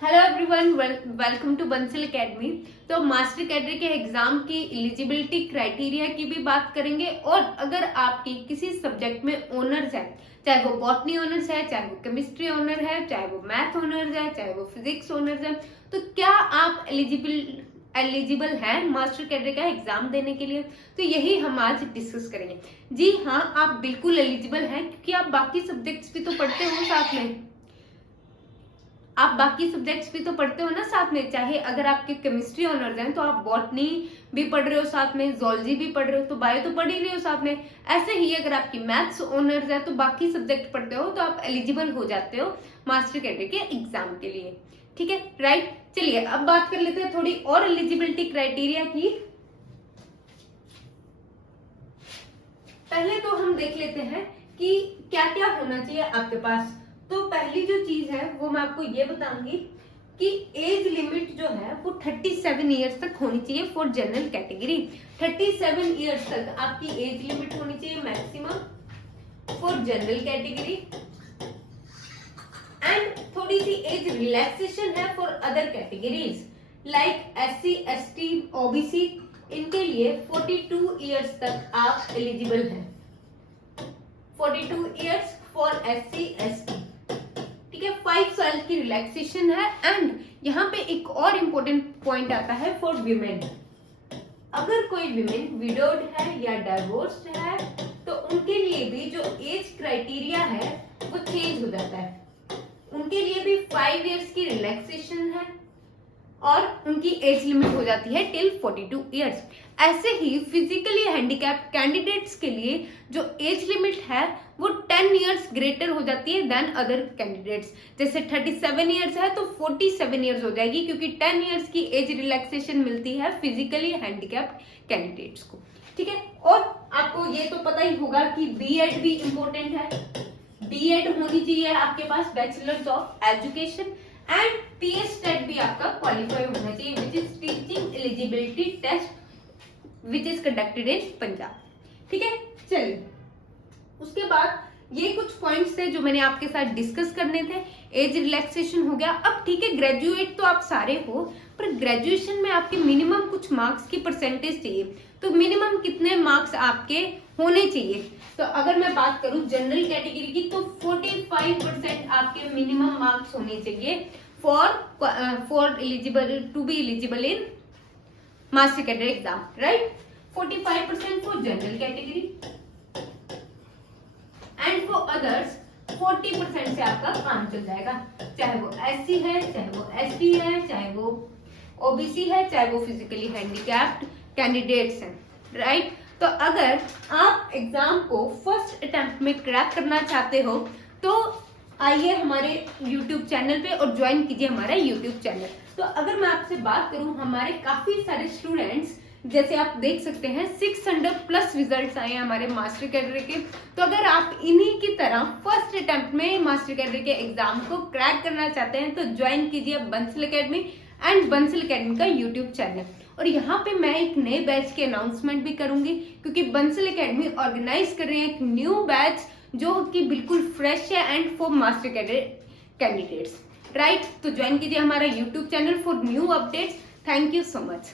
Hello everyone, welcome to Bansal Academy. तो master cadre के exam की एलिजिबिलिटी क्राइटेरिया की भी बात करेंगे और अगर आपकी किसी सब्जेक्ट में ऑनर्स है, चाहे वो बॉटनी ऑनर्स है, चाहे वो केमिस्ट्री ऑनर है, चाहे वो मैथ ऑनर्स है, चाहे वो फिजिक्स ऑनर्स है, तो क्या आप एलिजिबल है मास्टर कैडर का एग्जाम देने के लिए। तो यही हम आज डिस्कस करेंगे। जी हाँ, आप बिल्कुल एलिजिबल हैं क्योंकि आप बाकी सब्जेक्ट्स भी तो पढ़ते हो साथ में। आप बाकी सब्जेक्ट्स भी तो पढ़ते हो ना साथ में। चाहे अगर आपके केमिस्ट्री ऑनर्स हैं तो आप बॉटनी भी पढ़ रहे हो साथ में, जोलॉजी भी पढ़ रहे हो, तो बायो तो पढ़ ही रहे हो साथ में। ऐसे ही अगर आपकी मैथ्स ऑनर्स है तो बाकी सब्जेक्ट पढ़ते हो तो आप एलिजिबल हो जाते हो मास्टर कैडर के एग्जाम के लिए। ठीक है, राइट। चलिए अब बात कर लेते हैं थोड़ी और एलिजिबिलिटी क्राइटेरिया की। पहले तो हम देख लेते हैं कि क्या क्या होना चाहिए आपके पास। तो पहली जो चीज है वो मैं आपको ये बताऊंगी कि एज लिमिट जो है वो 37 इयर्स तक होनी चाहिए फॉर जनरल कैटेगरी। 37 इयर्स तक आपकी एज लिमिट होनी चाहिए maximum for general category. And थोड़ी सी एज रिलैक्सेशन है for other categories like SC, ST, OBC। इनके लिए 42 इयर्स तक आप एलिजिबल हैं। 42 इयर्स फॉर SC, ST। ठीक है, 5 साल की रिलैक्सेशन है। एंड यहाँ पे एक और इम्पोर्टेंट पॉइंट आता है फॉर विमेन। अगर कोई विमेन विडोड है या डाइवोर्स्ड है तो उनके लिए भी जो एज क्राइटेरिया है वो चेंज हो जाता है। उनके लिए भी 5 इयर्स की रिलैक्सेशन है और उनकी एज लिमिट हो जाती है टिल 42 इयर्स। ऐसे ही फिजिकली हैंडीकैप्ड कैंडिडेट्स के लिए जो एज लिमिट है वो 10 इयर्स ग्रेटर हो जाती है देन अदर कैंडिडेट्स। जैसे 37 इयर्स है तो 47 इयर्स हो जाएगी क्योंकि 10 इयर्स की एज रिलैक्सेशन मिलती है फिजिकली हैंडीकैप्ड कैंडिडेट्स को। ठीक है, और आपको ये तो पता ही होगा कि बीएड भी इम्पोर्टेंट है। बीएड होनी चाहिए आपके पास, bachelors of education. And PSTET भी आपका क्वालिफाई होना चाहिए which is teaching eligibility test which is conducted in Punjab. ठीक है, चलिए उसके बाद ये कुछ पॉइंट्स थे जो मैंने आपके साथ डिस्कस करने थे। एज रिलैक्सेशन हो गया। अब ठीक है, ग्रेजुएट तो आप सारे हो, पर ग्रेजुएशन में आपके मिनिमम कुछ मार्क्स की परसेंटेज चाहिए। तो मिनिमम कितने मार्क्स आपके होने चाहिए। तो अगर मैं बात करूं जनरल कैटेगरी की तो 45% आपके मिनिमम मार्क्स होने चाहिए for eligible to be eligible in master cadre exam, right. 45% for general category and for others 40% से आपका काम चल जाएगा। चाहे वो SC है, चाहे वो ST है, चाहे वो OBC है, चाहे वो फिजिकली हैंडीकैप्ड कैंडिडेट्स हैं, राइट। तो अगर आप एग्जाम को फर्स्ट अटेम्प्ट में क्रैक करना चाहते हो तो आइए हमारे YouTube चैनल पे और ज्वाइन कीजिए हमारा YouTube चैनल। तो अगर मैं आपसे बात करूं, हमारे काफी सारे स्टूडेंट्स जैसे आप देख सकते हैं 600+ रिजल्ट्स आए हैं हमारे मास्टर कैडर के। तो अगर आप इन्हीं की तरह फर्स्ट अटेम्प्ट में मास्टर कैडर के एग्जाम को क्रैक करना चाहते हैं तो ज्वाइन कीजिए Bansal academy and Bansal academy का यूट्यूब चैनल। और यहाँ पे मैं एक नए बैच की अनाउंसमेंट भी करूंगी क्योंकि बंसल एकेडमी ऑर्गेनाइज कर रहे हैं एक न्यू बैच जो कि बिल्कुल फ्रेश है and for master cadre candidates, right. तो ज्वाइन कीजिए हमारा YouTube channel for new updates. Thank you so much.